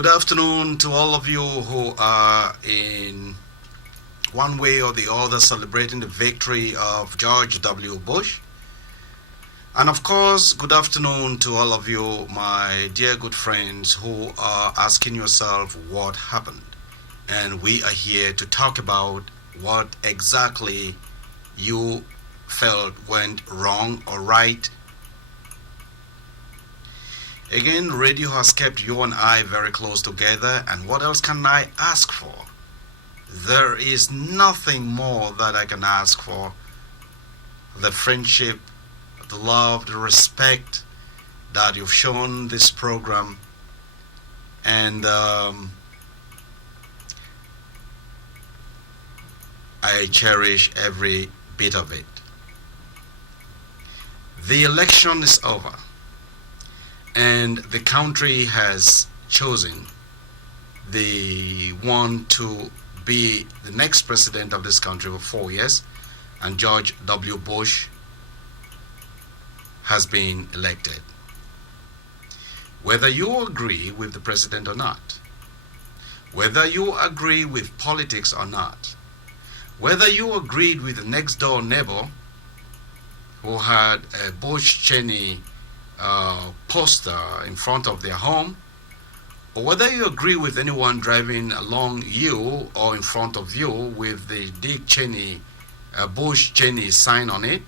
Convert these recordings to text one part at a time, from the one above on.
Good afternoon to all of you who are in one way or the other celebrating the victory of George W. Bush. And of course, good afternoon to all of you, my dear good friends who are asking yourself what happened. And we are here to talk about what exactly you felt went wrong or right. Again, radio has kept you and I very close together, and what else can I ask for? There is nothing more that I can ask for. The friendship, the love, the respect that you've shown this program, and I cherish every bit of it. The election is over, and the country has chosen the one to be the next president of this country for 4 years, and George W. Bush has been elected. Whether you agree with the president or not, whether you agree with politics or not, whether you agreed with the next door neighbor who had a Bush-Cheney poster in front of their home, or whether you agree with anyone driving along you or in front of you with the Dick Cheney, Bush-Cheney sign on it,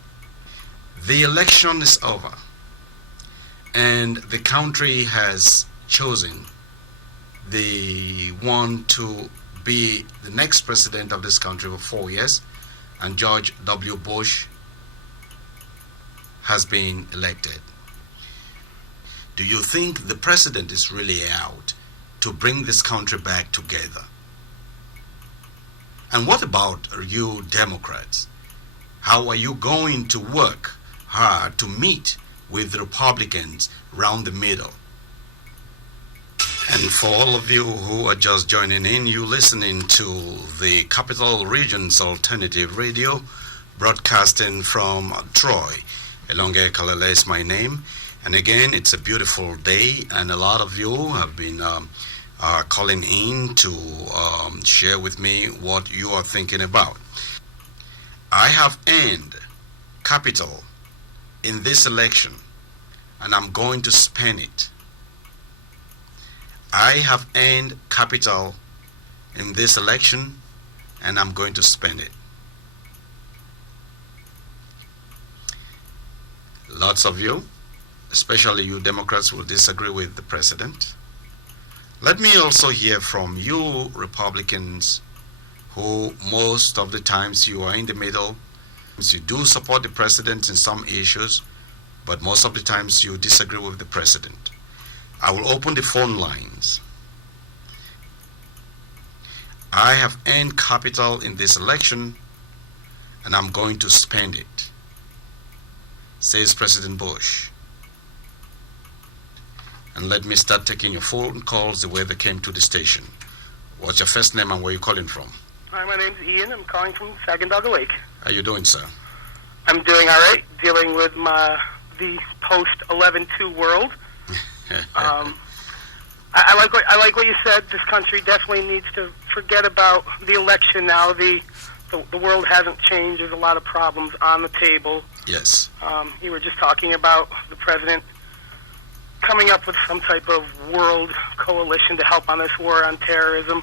the election is over, and the country has chosen the one to be the next president of this country for 4 years, and George W. Bush has been elected. Do you think the president is really out to bring this country back together? And what about you Democrats? How are you going to work hard to meet with the Republicans round the middle? And for all of you who are just joining in, you listening to the Capital Region's Alternative Radio, broadcasting from Troy. Elonge Kalele is my name. And again, it's a beautiful day, and a lot of you have been calling in to share with me what you are thinking about. I have earned capital in this election, and I'm going to spend it. I have earned capital in this election, and I'm going to spend it. Lots of you, especially you Democrats, will disagree with the president. Let me also hear from you Republicans, who most of the times you are in the middle. You do support the president in some issues, but most of the times you disagree with the president. I will open the phone lines. I have earned capital in this election, and I'm going to spend it, says President Bush. And let me start taking your phone calls the way they came to the station. What's your first name and where you calling from? Hi, my name's Ian. I'm calling from Saginaw Lake. How you doing, sir? I'm doing all right, dealing with the post-11-2 world. I like what you said. This country definitely needs to forget about the election now. The world hasn't changed. There's a lot of problems on the table. Yes. You were just talking about the president coming up with some type of world coalition to help on this war on terrorism.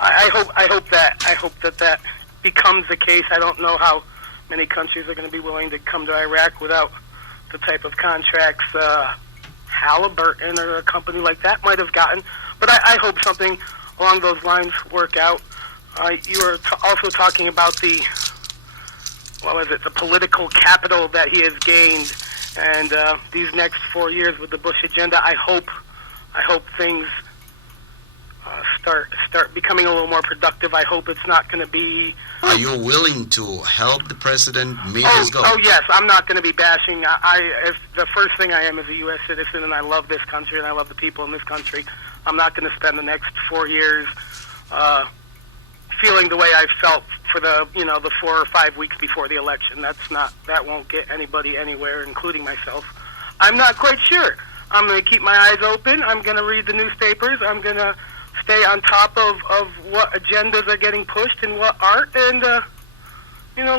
I hope that becomes the case. I don't know how many countries are going to be willing to come to Iraq without the type of contracts Halliburton or a company like that might have gotten. But I hope something along those lines work out. You were also talking about the political capital that he has gained. And these next 4 years with the Bush agenda, I hope things start becoming a little more productive. I hope it's not going to be. Are you willing to help the president meet his goal? Oh yes, I'm not going to be bashing. If the first thing I am is a U.S. citizen, and I love this country and I love the people in this country. I'm not going to spend the next 4 years feeling the way I felt for the 4 or 5 weeks before the election. That won't get anybody anywhere, including myself. I'm not quite sure. I'm going to keep my eyes open. I'm going to read the newspapers. I'm going to stay on top of what agendas are getting pushed and what aren't. And,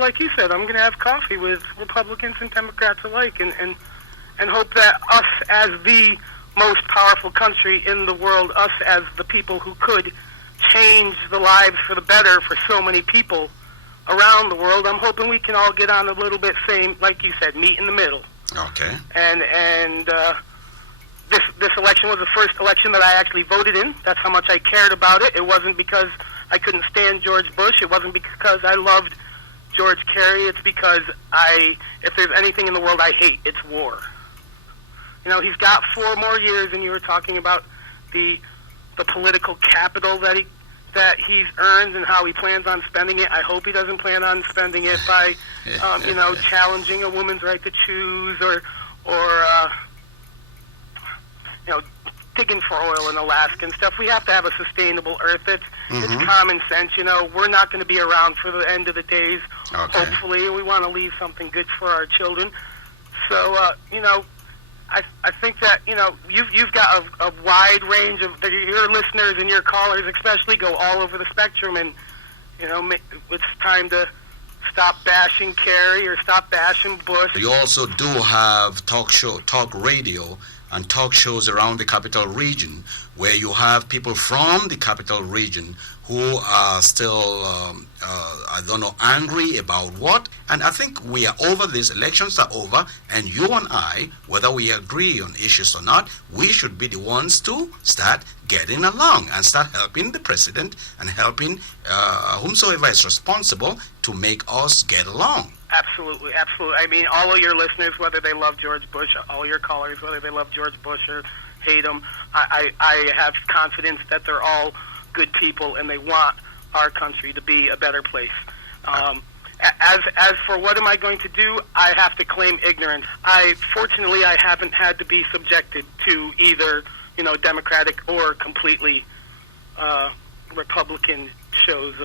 like you said, I'm going to have coffee with Republicans and Democrats alike and hope that us as the most powerful country in the world, us as the people who could change the lives for the better for so many people around the world, I'm hoping we can all get on a little bit same, like you said, meet in the middle. Okay. And this election was the first election that I actually voted in. That's how much I cared about it. It wasn't because I couldn't stand George Bush. It wasn't because I loved George Kerry. It's because if there's anything in the world I hate, it's war. He's got 4 more years, and you were talking about the political capital that he's earned and how he plans on spending it. I hope he doesn't plan on spending it by, challenging a woman's right to choose or digging for oil in Alaska and stuff. We have to have a sustainable Earth. It's common sense. We're not going to be around for the end of the days. Okay. Hopefully, we want to leave something good for our children. So, I think that you've got a wide range of your listeners and your callers, especially, go all over the spectrum, and it's time to stop bashing Kerry or stop bashing Bush. You also do have talk radio, and talk shows around the capital region, where you have people from the capital region who are still, angry about what. And I think we are over this. Elections are over, and you and I, whether we agree on issues or not, we should be the ones to start getting along and start helping the president and helping whomsoever is responsible to make us get along. Absolutely, absolutely. I mean, all of your listeners, whether they love George Bush, all your callers, whether they love George Bush or hate him, I have confidence that they're all good people and they want our country to be a better place. As for what am I going to do, I have to claim ignorance. Fortunately, I haven't had to be subjected to either, Democratic or completely Republican shows.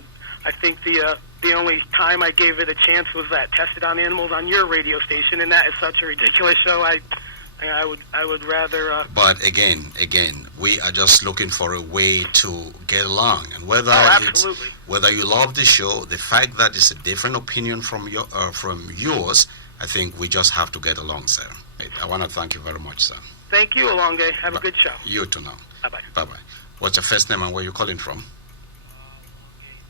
I think the only time I gave it a chance was that Tested on Animals on your radio station, and that is such a ridiculous show. I would rather. But again, we are just looking for a way to get along, and whether you love the show, the fact that it's a different opinion from yours, I think we just have to get along, sir. I want to thank you very much, sir. Thank you, Elonge. Have a good show. You too now. Bye-bye. Bye-bye. What's your first name and where you calling from?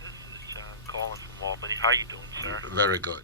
This is John calling from Albany. How you doing, sir? Very good.